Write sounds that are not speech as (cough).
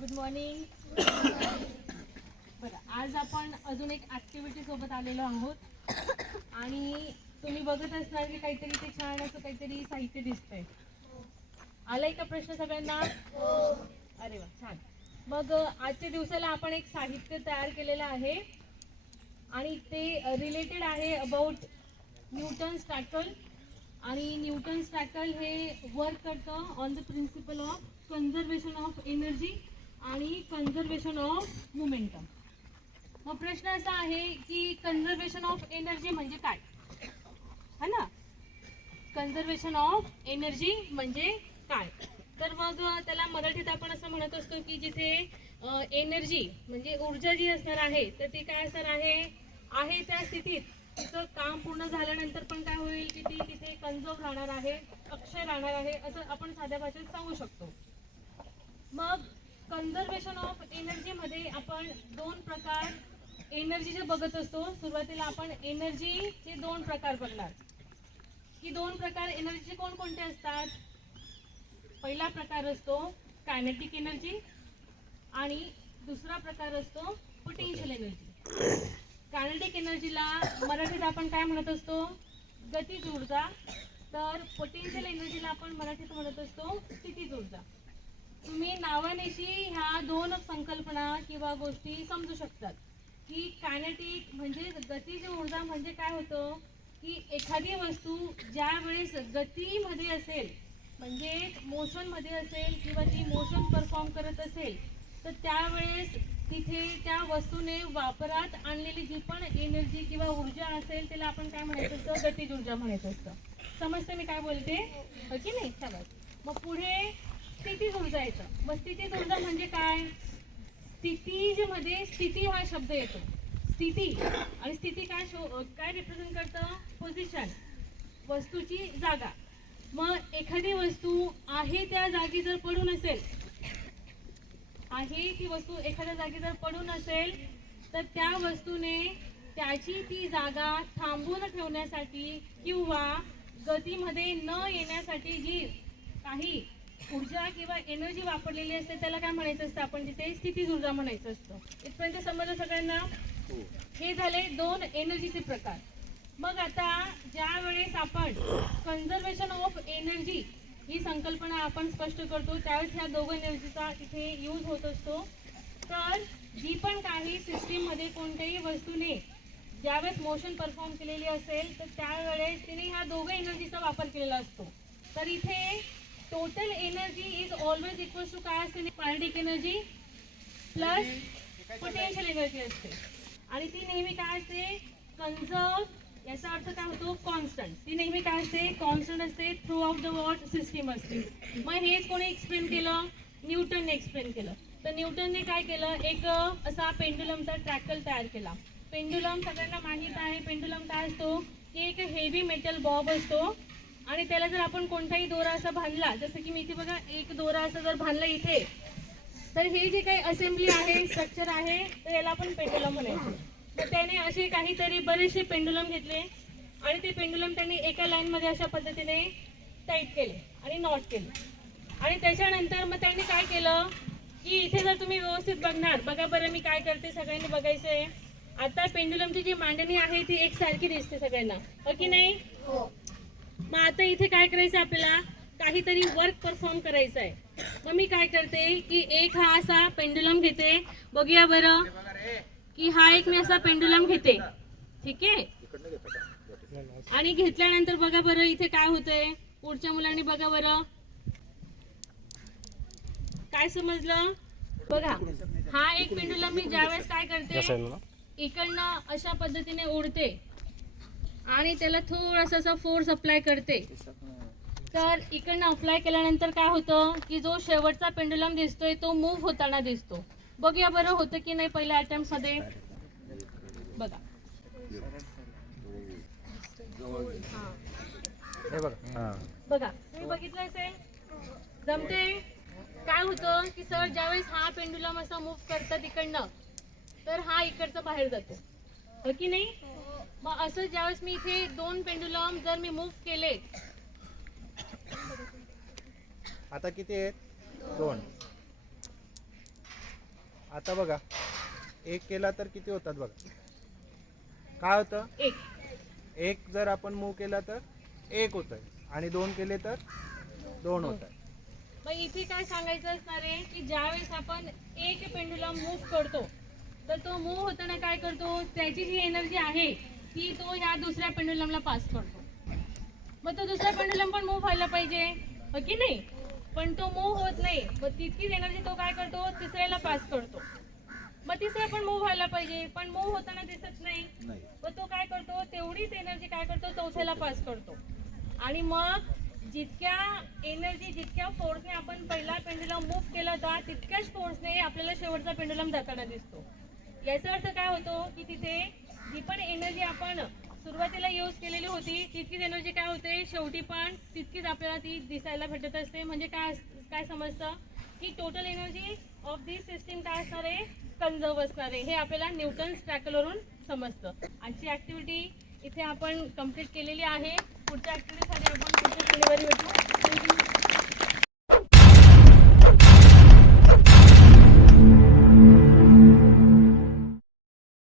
Good morning (coughs) बरं आज आपण अजून एक ॲक्टिव्हिटी सोबत आलेलो आहोत. आणि तुम्ही बघत असणार की काहीतरी ते छान असं काहीतरी साहित्य दिसतंय. आलाय का प्रश्न सगळ्यांना? अरे वा छान. मग आजच्या दिवसाला आपण एक साहित्य तयार केलेलं आहे. आणि ते रिलेटेड आहे अबाउट न्यूटन स्टॅकल आणि न्यूटन स्टॅकल हे वर्क करतं on the principle of conservation of energy आणि कन्झर्वेशन ऑफ मुमेंटम मग प्रश्न असा आहे की कन्झर्वेशन ऑफ एनर्जी म्हणजे काय? है ना? कन्झर्वेशन ऑफ एनर्जी म्हणजे काय? तर मग त्याला मराठीत आपण असं म्हणत असतो की जिथे एनर्जी म्हणजे ऊर्जा जी असणार आहे तर ती काय असणार आहे? आहे त्या स्थितीत. तिचं काम पूर्ण झाल्यानंतर पण काय होईल की ती तिथे कन्झर्व राहणार आहे अक्षय राहणार आहे असं आपण साध्या भाषेत सांगू शकतो. मग कन्झर्वेशन ऑफ एनर्जीमध्ये आपण दोन प्रकार एनर्जीचे बघत असतो. सुरुवातीला आपण एनर्जीचे दोन प्रकार बघणार. की दोन प्रकार एनर्जीचे कोणकोणते असतात? पहिला प्रकार असतो कायनेटिक एनर्जी आणि दुसरा प्रकार असतो पोटेन्शियल एनर्जी कायनेटिक एनर्जीला मराठीत आपण काय म्हणत असतो? गतीज ऊर्जा. तर पोटेन्शियल एनर्जीला आपण मराठीत म्हणत असतो स्थितीज ऊर्जा. तुम्ही नावानिशी ह्या दोन संकल्पना किंवा गोष्टी समजू शकतात. की कायनेटिक म्हणजे गतीज ऊर्जा म्हणजे काय होतं? की एखादी वस्तू ज्या वेळेस गतीमध्ये असेल म्हणजे मोशनमध्ये असेल किंवा ती मोशन परफॉर्म करत असेल तर त्यावेळेस तिथे त्या वस्तूने वापरात आणलेली जी पण एनर्जी किंवा ऊर्जा असेल त्याला आपण काय म्हणायचं असतं? गतीज ऊर्जा म्हणायचं असतं. समजतं मी काय बोलते? हो की नाही? चला मग पुढे स्थितीज ऊर्जा येतं. मग ऊर्जा म्हणजे काय? स्थितीजमध्ये स्थिती हा शब्द येतो. स्थिती. आणि स्थिती काय शो काय रिप्रेझेंट करतं? पोझिशन वस्तूची जागा. मग एखादी वस्तू आहे त्या जागी जर पडून असेल आहे ती वस्तू एखाद्या जागी जर पडून असेल तर त्या वस्तूने त्याची ती जागा थांबून ठेवण्यासाठी किंवा गतीमध्ये न येण्यासाठी जी काही ऊर्जा किंवा एनर्जी वापरलेली असते त्याला काय म्हणायचं असतं आपण? तिथे स्थितीज ऊर्जा म्हणायचं असतं. इथपर्यंत समजलं सगळ्यांना? हे. झाले दोन एनर्जीचे प्रकार. मग आता ज्या वेळेस आपण कन्झर्वेशन ऑफ एनर्जी ही संकल्पना आपण स्पष्ट करतो त्यावेळेस ह्या दोघं एनर्जीचा तिथे यूज होत असतो. तर जी पण काही सिस्टीममध्ये कोणत्याही वस्तूने ज्यावेळेस मोशन परफॉर्म केलेली असेल तर त्यावेळेस तिने ह्या दोघं एनर्जीचा वापर केलेला असतो. तर इथे total energy is always equal to काय असते kinetic energy plus potential energy असते. आणि ती नेहमी काय असते? कन्झर्व याचा अर्थ काय होतो? कॉन्स्टंट ती नेहमी काय असते? कॉन्स्टंट असते throughout the world system असते. मग हेच कोणी एक्सप्लेन केलं? न्यूटनने एक्सप्लेन केलं. तर न्यूटनने काय केलं? एक असा पेंडुलमचा ट्रॅकल तयार केला. पेंडुलम सगळ्यांना माहीत आहे. पेंडुलम काय असतो? की एक हेवी मेटल बॉब असतो. आणि त्याला जर आपण कोणताही दोरा असा बांधला जसं की मी इथे बघा एक दोरा असं जर बांधला इथे तर हे जे काही असेंब्ली आहे स्ट्रक्चर आहे तर याला आपण पेंडुलम म्हणायचं. तर त्याने असे काहीतरी बरेचसे पेंडुलम घेतले आणि ते पेंडुलम त्यांनी एका लाईनमध्ये अशा पद्धतीने टाईट केले आणि नॉट केले. आणि त्याच्यानंतर मग त्यांनी काय केलं की इथे जर तुम्ही व्यवस्थित बघणार बघा बरं मी काय करते सगळ्यांनी बघायचं आहे आता पेंडुलमची जी मांडणी आहे ती एकसारखी दिसते सगळ्यांना. हो की नाही? हो. मग आता इथे काय करायचं आपल्याला? काहीतरी वर्क परफॉर्म करायचं आहे मग मी काय करते की एक हा असा पेंडुलम घेते. बघूया बरं की हा एक मी असा पेंडुलम घेते. ठीक आहे? आणि घेतल्यानंतर बघा बरं इथे काय होतंय. पुढच्या मुलांनी बघा बरं. काय समजलं? बघा हा एक पेंडुलम मी ज्यावेळेस काय करते इकडनं अशा पद्धतीने ओढते. आणि त्याला थोडासा असा फोर्स अप्लाय करते. तर इकडनं अप्लाय केल्यानंतर काय होतं की जो शेवटचा पेंडुलम दिसतोय तो मूव्ह होताना दिसतो. बघूया बरं होतं की नाही पहिल्या अटेम्प्टमध्ये. बघा. बघा. तुम्ही बघितलं असेल जमते? काय होतं की सर ज्यावेळेस हा पेंडुलम असा मूव्ह करतात इकडनं तर हा इकडचा बाहेर जातो. हो की नाही? मग असं ज्यावेळेस मी इथे दोन पेंडुलम जर मी मूव्ह केले. आता किती आहेत? दोन. आता बघा. एक केला तर किती होतात बघा? काय होतं? एक. एक जर आपण मूव केला तर एक होत आहे आणि दोन केले तर दोन होत आहे मग इथे काय सांगायचं असणार आहे की ज्यावेळेस आपण एक पेंडुलम मूव्ह करतो तर तो मूव्ह होताना काय करतो? त्याची जी एनर्जी आहे ती तो ह्या दुसऱ्या पेंडुलमला पास करतो. मग तो दुसरा पेंडुलम पण मूव्ह व्हायला पाहिजे हो की नाही? पण तो मूव्ह होत नाही. मग तितकीच एनर्जी तो काय करतो? तिसऱ्याला पास करतो. मग तिसरा पण मूव्ह व्हायला पाहिजे पण मूव्ह होताना दिसत नाही. नाही. मग तो काय करतो? तेवढीच एनर्जी काय करतो? चौथ्याला पास करतो. आणि मग जितक्या एनर्जी जितक्या फोर्सने आपण पहिला पेंडुलम मूव्ह केला होता तितक्याच फोर्सने आपल्याला शेवटचा पेंडुलम जाताना दिसतो. याचा अर्थ काय होतो? की तिथे जी पण एनर्जी आपण सुरुवातीला यूज केलेली होती तितकीच एनर्जी काय होते? शेवटी पण तितकीच आपल्याला ती दिसायला भेटत असते. म्हणजे काय काय समजतं? की total energy of this system काय असणार आहे? कन्झर्व असणार आहे. हे आपल्याला न्यूटन स्ट्रॅकलवरून समजतं. आजची ॲक्टिव्हिटी इथे आपण कंप्लीट केलेली आहे. पुढच्या ॲक्टिव्हिटीसाठी आपण पुढच्या शनिवारी भेटू